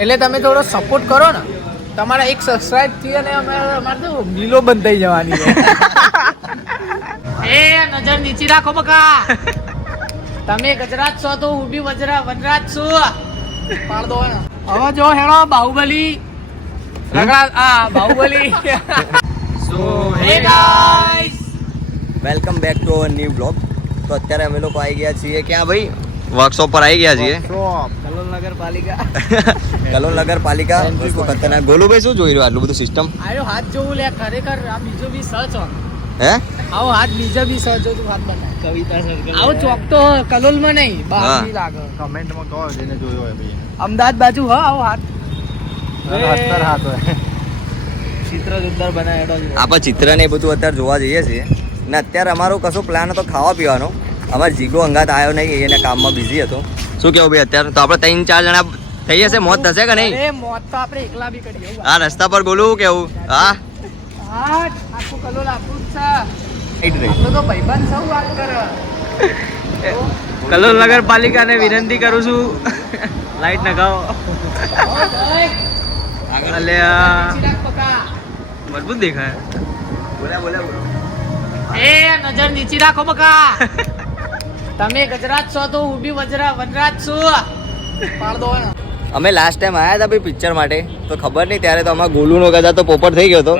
એટલે તમે થોડો સપોર્ટ કરો ને, તમારા એક સબસ્ક્રાઇબ થી અને અમારે તો લીલો બંધ થઈ જવાની એ નજર નીચી રાખો બકા. તમે ગજરાત છો તો હું બી વજરાત છું. પાડ દો ને હવે જો હેડો બાહુબલી બાહુબલી. સો હે guys, welcome back to our new blog. તો અત્યારે અમે લોકો આવી ગયા છીએ ક્યાં ભાઈ? વર્કશોપ પર આવી ગયા છીએ. કલોલ નગરપાલિકા. કલોલ નગરપાલિકા વસ્તુ ખતરનાક. ગોલુભાઈ શું જોઈ રહ્યો આટલું બધું સિસ્ટમ? આયો હાથ જોવું લે, ખરેખર આ બીજો બી સર્ચ હો. હે આવો હાથ બીજો બી સર્ચ જો તું હાથ બતા. કવિતા સર આવો ચોક તો કલોલ માં નહીં, બહાર બી લાગે. કમેન્ટ માં કહો જેને જોયો હોય ભાઈ. અમદાવાદ બાજુ હ આવો હાથ. હસ્તર હાથ હોય. ચિત્ર જોરદાર બનાવેલો છે. આપણે ચિત્ર ને એ બધું અત્યારે જોવા જઈએ છીએ ને. અત્યારે અમારો કશો પ્લાન હતો ખાવા પીવાનો. અમારે જીગો અંગાત આવ્યો નહીં, એને કામમાં બિઝી હતો. શું કેવું ભાઈ? અત્યારે તો આપણે 3-4 જણા થઈ જશે. મોત થશે કે નહીં? અરે મોત તો આપણે એકલા બી કરીએ. આ રસ્તા પર ગોલું કેવું? હા આખું કલોલ આપણું જ છે. રાઈટ રે. તો ભાઈબંધ સૌ વાત કરે. કલોલ નગરપાલિકાને વિનંતી કરું છું, લાઈટ નખાવો. મજબૂત દેખાય. એ નજર નીચી રાખો બકા. તમે ગજરાત છો તો હું બી વજરાત છું. પાડ દો ને. અમે લાસ્ટ ટાઈમ આવ્યા હતા ભાઈ પિક્ચર માટે, તો ખબર નહીં ત્યારે તો અમારા ગોલુનો કદાચ તો પોપટ થઈ ગયો હતો.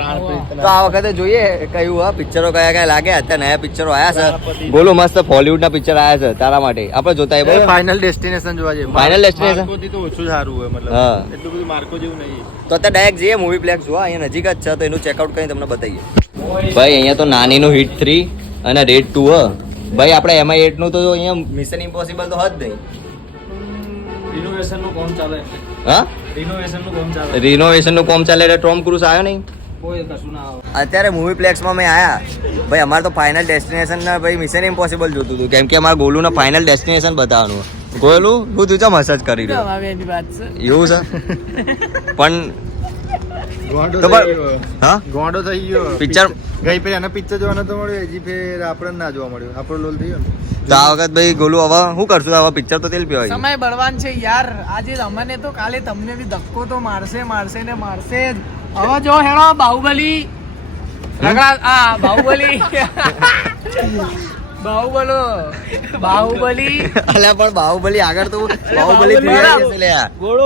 તો આ વખતે જોઈએ કયું આ પિક્ચરો કયા લાગે. અત્યારે નયા પિક્ચરો આવ્યા છે. ગોલુ મસ્ત બોલિવૂડ ના પિક્ચર આવ્યા છે તારા માટે. આપણે જોતા હોય ફાઇનલ ડેસ્ટિનેશન જોવા જઈએ. ફાઇનલ ડેસ્ટિનેશન તો ઓછું સારું હોય, મતલબ હા. એટલું બધું માર્કો જેવું નહીં. તો અત્યારે ડાયરેક્ટ જઈએ મૂવી પ્લેક્સ જોવા. અહીંયા નજીક જ છે, તો એનું ચેકઆઉટ કરીને તમને બતાવીએ. ભાઈ અહીંયા તો નાનીનું હિટ 3 અને રેડ 2 હ ભાઈ. આપણે MI8 નું તો અહીંયા મિશન ઇમ્પોસિબલ તો હદ નહીં. રિનોવેશન નું કામ ચાલે. હા રિનોવેશન નું કામ ચાલે. રિનોવેશન નું કામ ચાલે એટલે ટોમ ક્રુઝ આવ્યો નહીં. કોઈ કશું ના આવે. અત્યારે મૂવી પ્લેક્સમાં મેં આયા ભાઈ. અમારે તો ફાઇનલ ડેસ્ટિનેશન ના ભાઈ મિશન ઇમ્પોસિબલ જોતું હતું, કેમ કે અમારા ગોલુના ફાઇનલ ડેસ્ટિનેશન બતાવવાનું. ગોલું હું તું ચમ મસાજ કરી રહ્યો એની વાત છે. એવું છે પણ ગોંડો તો થઈ ગયો. હા ગોંડો થઈ ગયો. પિક્ચર ગઈ પછી આના પિક્ચર જોવા નતો મળ્યો, હજી ફેર આપણને ના જોવા મળ્યું. આપણો લોલ થઈ ગયો ને. તો આ વખત ભાઈ ગોલું હવે શું કરશું? હવે પિક્ચર તો તેલ પીવાય. સમય બળવાન છે યાર. આજે અમને તો કાલે તમને બી ધક્કો તો મારશે ને મારશે જ. હવે જો હેડો બાહુબલી. બાહુબલી બાહુબલી. અલ્યા પણ બાહુબલી આગળ તો બાહુબલી 3 આવી જશે લે. ગોળો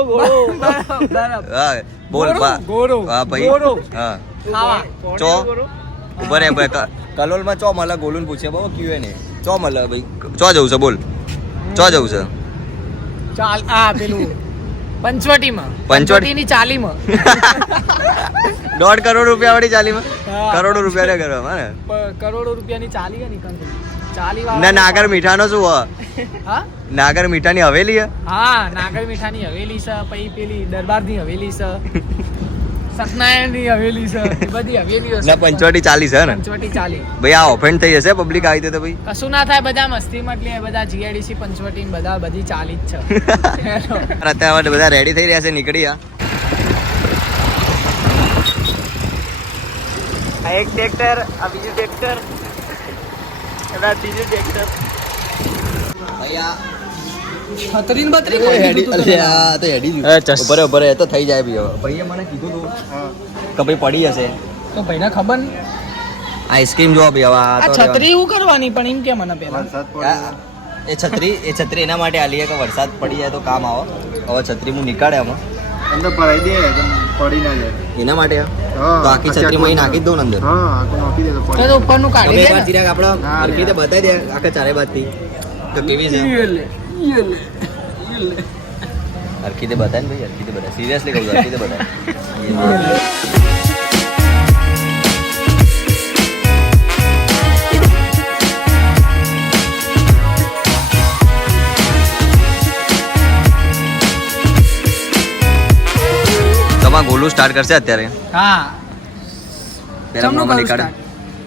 હા બોલ ગોળો. હા ભાઈ હા ચો બરે ભાઈ. કલોલ માં ચો મળે? ગોલુન પૂછે બહુ ક્યુ ને ચો મળે ભાઈ. ચો જવું છે બોલ, ચો જવું છે? ચાલ આ પેલું પંચવટીમાં. પંચવટી ની ચાલીમાં. 1.5 કરોડ રૂપિયા વાળી ચાલીમાં. કરોડો રૂપિયા ને કરવા ને. કરોડો રૂપિયાની ચાલી હે નીકળ. ચાલી ને નાગર મીઠાનો શું હ? હા નાગર મીઠાની હવેલી હે. હા નાગર મીઠાની હવેલી છે, પછી પેલી દરબારની હવેલી છે, સતનારાયણની હવેલી છે, એ બધી હવેલીઓ છે. ના પંચવટી ચાલી છે ને પંચવટી ચાલી. ભાઈ. આ ઓફેન્ડ થઈ જશે પબ્લિક આવી તો ભાઈ. કશું ના થાય, બધા મસ્તી મટલી બધા જીઆઈડીસી પંચવટી બધી ચાલી જ છે. અત્યારે બધા રેડી થઈ રહ્યા છે નીકળી. આ એક ટ્રેક્ટર, આ બીજું ટ્રેક્ટર, આ ત્રીજું ટ્રેક્ટર. બરાબર એ તો થઈ જાય ભાઈ. ભાઈએ મને કીધું તું કે ભાઈ પડી હશે તો ભાઈને ખબર નહીં. આઈસ્ક્રીમ જો ભાઈ. હવે આ છત્રી એવું કરવાની પણ એમ કે મને પેલા વરસાદ પડ્યો. એ છત્રી એના માટે આલી કે વરસાદ પડી જાય તો કામ આવે. હવે છત્રી હું નીકાળે આમાં અંદર ભરાઈ દે તો પડી ના જાય. એના માટે હા. તો આખી છત્રી માં નાખી જ દઉં ને અંદર. હા આખું નાખી દે તો પડી. તો ઉપરનું કાઢી દે ને. ચિરાગ આપણે હરખી રીતે બતાવી દે આખા ચારે બાજથી તો કેવી છે. હરખી રીતે બતાય ને ભાઈ. હરખી રીતે બતાય. સિરિયસલી કહું છું, હરખી રીતે બતાય. તમારે ગોલું સ્ટાર્ટ કરશે અત્યારે. હા પેલા મોમાં નીકાળે.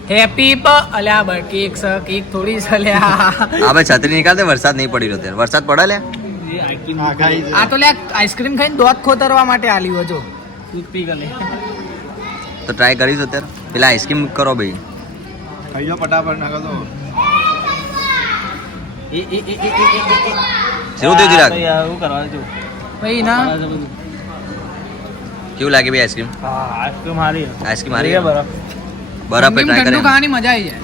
હેપી અલ્યા બર કેક છે, કેક થોડી છે લ્યા. હવે છત્રી નીકાળે. વરસાદ નહીં પડી રહ્યો ત્યારે. વરસાદ પડે લે. આ તો લે આઈસ્ક્રીમ ખાઈને દોત ખોતરવા માટે આલી હોજો. ટૂથપીક લે તો ટ્રાય કરીશું અત્યારે. પેલા આઈસ્ક્રીમ કરો ભાઈ. ખાઈ જાઓ ફટાફટ નાખો તો. ખાવા. તમે ગોલું સ્ટાર્ટ કરશે અત્યારે. હા. હા પેલા છત્રી નીકાળે. વરસાદ નહીં પડી રહ્યો ત્યારે. વરસાદ પડે લે. આ તો લે આઈસ્ક્રીમ ખાઈને દોત ખોતરવા માટે આલી હોજો. ખાઈ જાઓ ફટાફટ નાખો તો. શું થયું ચિરાગ? શું કરવા છું ભાઈ ના કેવું લાગે ભાઈ આઈસ્ક્રીમ? આઈસ્ક્રીમ હારી આઈસ્ક્રીમ હારી બરફ બરફ ઠંડી ટ્રાય ઠંડુ કરે ખાવાની મજા આવી જાય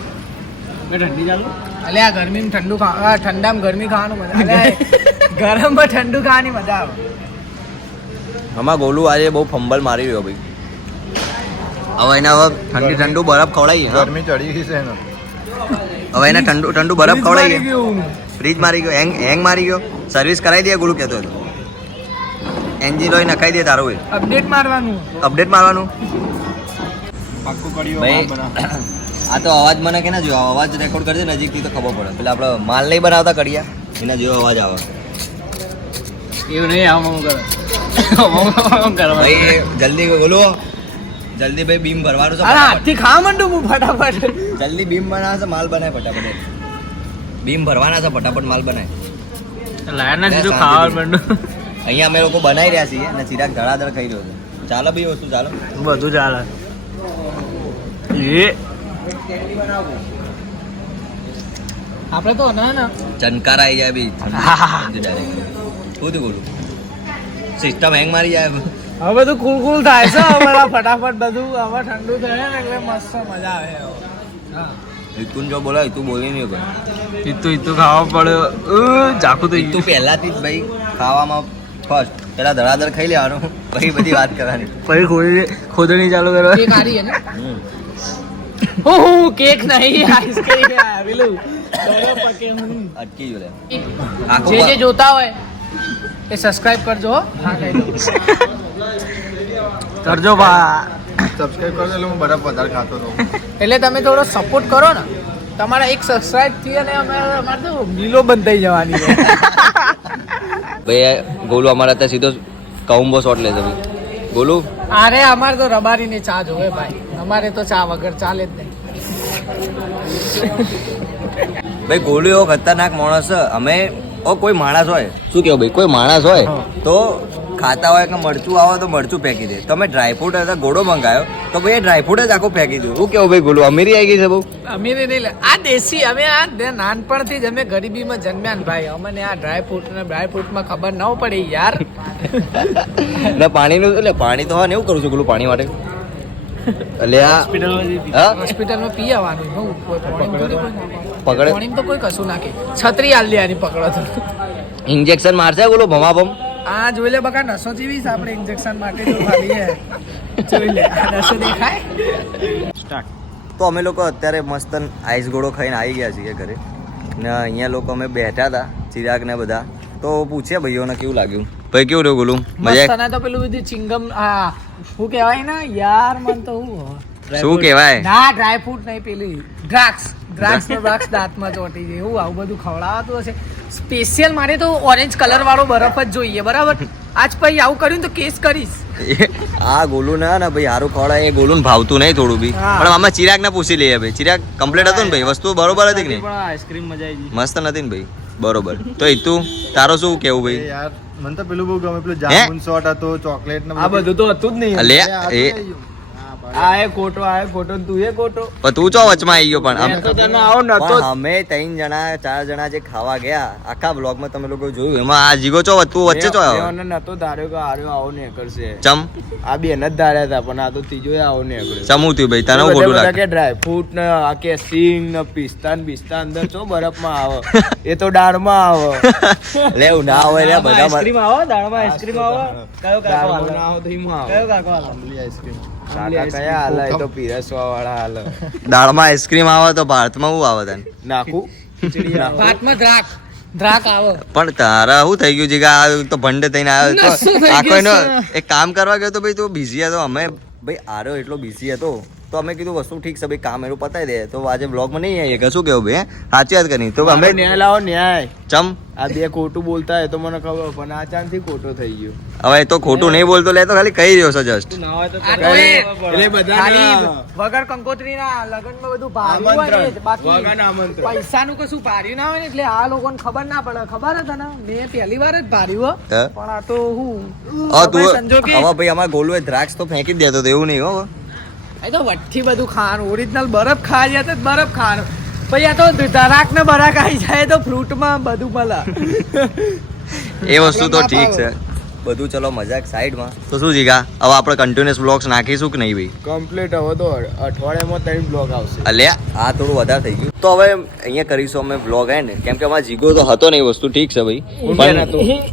મેં ઠંડી ચાલુ અલે આ ગરમીમાં ઠંડુ ઠંડામાં ગરમી ખાવાનું મજા ગરમમાં ઠંડુ ખાવાની મજા આવે આમાં ગોલું આજે બહુ ફંબલ મારી રહ્યો ભાઈ. હવે એને હવે ઠંડી ઠંડુ બરફ ખવડાવીએ હા? ગરમી ચડી ગઈ છે એને. હવે એને ઠંડુ ઠંડુ બરફ ખવડાવીએ. ફ્રીજ મારી ગયો હેંગ મારી ગયો. સર્વિસ કરાવી દે ગોલું કહેતો હતો. એન્જિન ઓઇલ નખાઈ દે તારું હોય અપડેટ મારવાનું અપડેટ મારવાનું. પાક્કું કર્યું ભાઈ આ તો અવાજ મને કે ના જો અવાજ રેકોર્ડ કરજે નજીકથી તો ખબર પડે. પેલા આપણે માલ નહીં બનાવતા કડિયા એના જેવો અવાજ આવે. એવું નહીં આમ કરવા ભાઈ જલ્દી બોલો જલ્દી ભાઈ બીમ ભરવાનું છે અરે ફટાફટ. હાથથી ખાવા માંડું હું ફટાફટ જલ્દી બીમ બનાવે છે માલ બનાય ફટાફટ. બીમ ભરવાના છે ફટાફટ માલ બનાય. લાયર ના સીધું ખાવા માંડું અહીંયા અમે લોકો બનાવી રહ્યા છીએ અને ચિરાગ ધડાધડ ખાઈ રહ્યો છે. ચાલો ભાઈ વસ્તુ ચાલો. બધું ચાલે એ આપણે તો ના ના ચનકાર આવી જાય બી શું થયું બોલું સિસ્ટમ હેંગ મારી જાય. હવે બધું કુલ કુલ થાય છે હવે બધા ફટાફટ બધું હવે ઠંડુ થાય ને એટલે મસ્ત મજા આવે હવે. હા ઈતું જો બોલાય તું બોલી નહીં કોઈ. ઈતું ખાવા પડ્યો ચાકુ તો તું પહેલાથી જ ભાઈ ખાવામાં ફર્સ્ટ પેલા ધડાધડ ખાઈ લેવાનું પછી બધી વાત કરવાની. પછી ખોદણી ચાલુ કરવા કેક આરી હે ને ઓહો કેક નહીં આઈસ્ક્રીમ પેલું બરફ પકે હું અટકી ગયો લે. જે જે જોતા હોય એ સબસ્ક્રાઇબ કરજો હો. હા કહી દો કરજો બા સબસ્ક્રાઇબ કરજો એટલે હું બરફ વધારે ખાતો રહું. એટલે તમે થોડો સપોર્ટ કરો ને તમારા એક સબસ્ક્રાઇબ થી અને અમારે તો મિલો બંધ થઈ જવાની છે ભાઈ ગોલુ અમારા ત્યાં સીધો કૌંબો શોટ લે છે ભાઈ. ગોલુ અરે અમારે તો રબારીની ચા જોવે ભાઈ અમારે તો ચા વગર ચાલે જ નહીં ભાઈ ગોલુ એવો ખતરનાક માણસ છે. અમે કોઈ માણસ હોય શું કેવું ભાઈ કોઈ માણસ હોય તો ખાતા હોય કે મરચું આવે તો મરચું ફેંકી દે. તમે ડ્રાયફ્રૂટ હતા ગોળો મંગાયો તો ભાઈ એ ડ્રાયફ્રૂટ જ આખો ફેંકી દઉં. શું કેવું ભાઈ ગોલુ અમીરી આવી ગઈ છે બહુ. અમીરે નહીં આ દેશી અમે આ નાનપણથી જ અમે ગરીબીમાં જન્મ્યા ને ભાઈ અમને આ ડ્રાયફ્રૂટમાં ખબર ન પડે યાર ને પાણીનું એટલે પાણી તો હા ને એવું કરું છું ગોલુ પાણી માટે એટલે આ હા હોસ્પિટલમાં પી આવવાનું હું કોઈ પાણી થોડી કોઈ ના પકડે પાણી તો કોઈ કશું નાખે છત્રી આલ દેવાની પકડો તો ઇન્જેક્શન મારશે ગોલુ ભમાભમ. આ જોઈ લે બકા નસો જેવી છે આપણે ઇન્જેક્શન માટે તો ખાલી હે જોઈ લે આ નસો દેખાય તો અમે લોકો અત્યારે મસ્ત આઈસ ગોળો ખાઈને આવી ગયા છીએ ઘરે ને અહીંયા લોકો અમે બેઠા હતા ચિરાગ ને બધા તો પૂછે ભાઈઓને કેવું લાગ્યું. ભાઈ કેવું રહ્યું ગોલું મજા મસ્ત તો પેલું બધું ચિંગમ આ શું કહેવાય ને યાર મન તો હું શું કહેવાય ના ડ્રાય ફ્રૂટ નહીં પેલી દ્રાક્ષ દાંતમાં ચોટી જાય એવું આવું બધું ખવડાવતું હશે સ્પેશિયલ મારે તો ઓરેન્જ કલર વાળો બરફ જ જોઈએ બરાબર આજ પછી આવું કર્યું તો કેસ કરીશ આ ગોલું ના ને ભાઈ હારું ખવડાય એ ગોલું ભાવતું નહીં થોડું બી હા. પણ આમાં ચિરાગ ને પૂછી લઈએ ભાઈ ચિરાગ કમ્પ્લીટ હતું ને ભાઈ વસ્તુ બરોબર હતી કે નહીં આઈસ્ક્રીમ મજા આવી મસ્ત નથી ને ભાઈ બરોબર તો એ તું તારો શું કેવું એ ભાઈ યાર મને તો પેલું બહુ ગમે પેલું જામુન શોટ હતો ચોકલેટ ને આ બધું તો હતું જ નહીં અલે આ તો એ થઈ ગયું. આ એ ખોટો તું એ ખોટો પણ તું ચો વચમાં આવી ગયો પણ તો તને આવો નતો પણ અમે 4 જણા જે ખાવા ગયા આખા બ્લોગમાં તમે લોકો જોયું એમાં આ જીગો ચો તું વચ્ચે ચો આવ્યો બેઓને નતો ધાર્યો કે આર્યો આવો ને કરશે ચમ આ બે ન જ ધાર્યા હતા પણ આ તો ત્રીજો આવો ને કર્યો ચમું થયું ભાઈ તને હું ખોટું લાગે કે ડ્રાય ફ્રૂટ ને આ કે સિંગ ને પિસ્તા ને બિસ્તા અંદર ચો બરફમાં આવે એ તો દાળમાં આવે લેવું ના હોય રે બધા આઈસ્ક્રીમ આવો દાળમાં આઈસ્ક્રીમ આવો કયો કાકો દાળમાં ના આવો તો ઈમાં આવો કયો કાકો આવો આંબલી આઈસ્ક્રીમ કાકા કયા હાલે એ તો પીરસવા વાળા હાલે દાળમાં આઈસ્ક્રીમ આવે તો ભારતમાં શું આવે તને નાખું ખીચડી આવે ભાતમાં દ્રાક આવે પણ તારા શું થઈ ગયું છે કે આ તો ભંડ થઈને આવ્યો નસો થઈ તો આ ગયું કોઈનો છે. એક કામ કરવા ગયો તો ભાઈ તું બિઝી હતો અમે ભાઈ આરો એટલો બિઝી હતો તો અમે કીધું વસ્તુ ઠીક છે ભાઈ કામ એનું પતાવી દે તો આજે બ્લોગમાં નહીં આવીએ કે શું કેવું ભાઈ સાચી વાત કરી તો અમે ન્યાય લાવો ન્યાય ચમ આ બે ખોટું બોલતા હોય તો મને ખબર પણ આ ચાંદથી ખોટો થઈ ગયો હવે એ તો ખોટું નહીં બોલતો લે તો ખાલી કહી રહ્યો છે જસ્ટ ના હોય તો આ તો એ એટલે બધા ખાલી વગર કંકોત્રીના લગનમાં બધું ભાર્યું હોય ને જ. બાકી વગર આમંત્રણ પૈસાનું કશું ભાર્યું ના હોય ને એટલે આ લોકોને ખબર ના પડે ખબર હતા ને મેં પહેલી વાર જ ભાર્યું હો. હે? પણ આ તો હું તું સંજોગે હવે ભાઈ અમારા ગોલુએ દ્રાક્ષ તો ફેંકી જ દેતો તો એવું નહીં હો એ તો વઠ્ઠી બધું ખાવાનું ઓરિજિનલ બરફ ખાવા ગયા તો બરફ ખાવાનું પછી આ તો ધરાક ને બરાક આવી જાય તો ફ્રૂટમાં બધું મળે. એ વસ્તુ તો ઠીક છે બધું. ચલો મજાક સાઈડમાં. તો શું જીગા હવે આપણે કન્ટિન્યુઅસ બ્લોગ્સ નાખીશું કે નહીં ભાઈ? કમ્પ્લીટ હવે તો અઠવાડિયામાં 3 બ્લોગ આવશે. અલ્યા આ થોડું વધારે થઈ ગયું. તો હવે અહીંયા કરીશું અમે બ્લોગ હે ને, કેમ કે અમારા જીગો તો હતો ને એ વસ્તુ ઠીક છે ભાઈ, પણ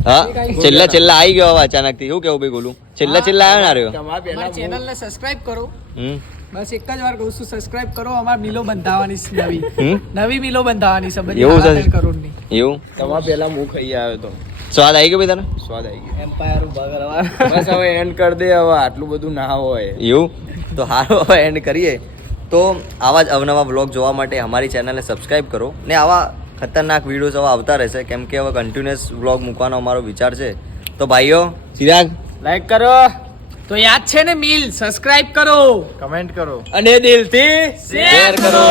હા છેલ્લા આવી ગયો હવે અચાનક થી. શું કેવું ભાઈ બોલું? છેલ્લા આવ્યો ના રહ્યો. તમારા અમારી ચેનલને સબસ્ક્રાઇબ કરો. હમ બસ એક જ વાર કહું છું, સબસ્ક્રાઇબ કરો. અમાર મિલો બંધાવાની છે હમ? નવી મિલો બંધાવાની છે બધી એવું છે? 8 કરોડની. એવું તમારા પહેલા હું ખાઈ આવ્યો તો સ્વાદ આવી ગયો ભાઈ તને? સ્વાદ આવી ગયો. એમ્પાયર ઉભા કરવા. બસ હવે એન્ડ કરી દે, હવે આટલું બધું ના હોય. એવું તો સારું હવે એન્ડ કરીએ. તો આવા જ અવનવા બ્લોગ જોવા માટે અમારી ચેનલને સબસ્ક્રાઇબ કરો ને આવા ખતરનાક વિડીયોઝ હવે આવતા રહેશે, કેમ કે હવે કન્ટિન્યુઅસ બ્લોગ મૂકવાનો અમારો વિચાર છે. તો ભાઈઓ ચિરાગ લાઈક કરો તો યાદ છે ને મિલ સબસ્ક્રાઇબ કરો કમેન્ટ કરો. અને દિલથી શેર કરો.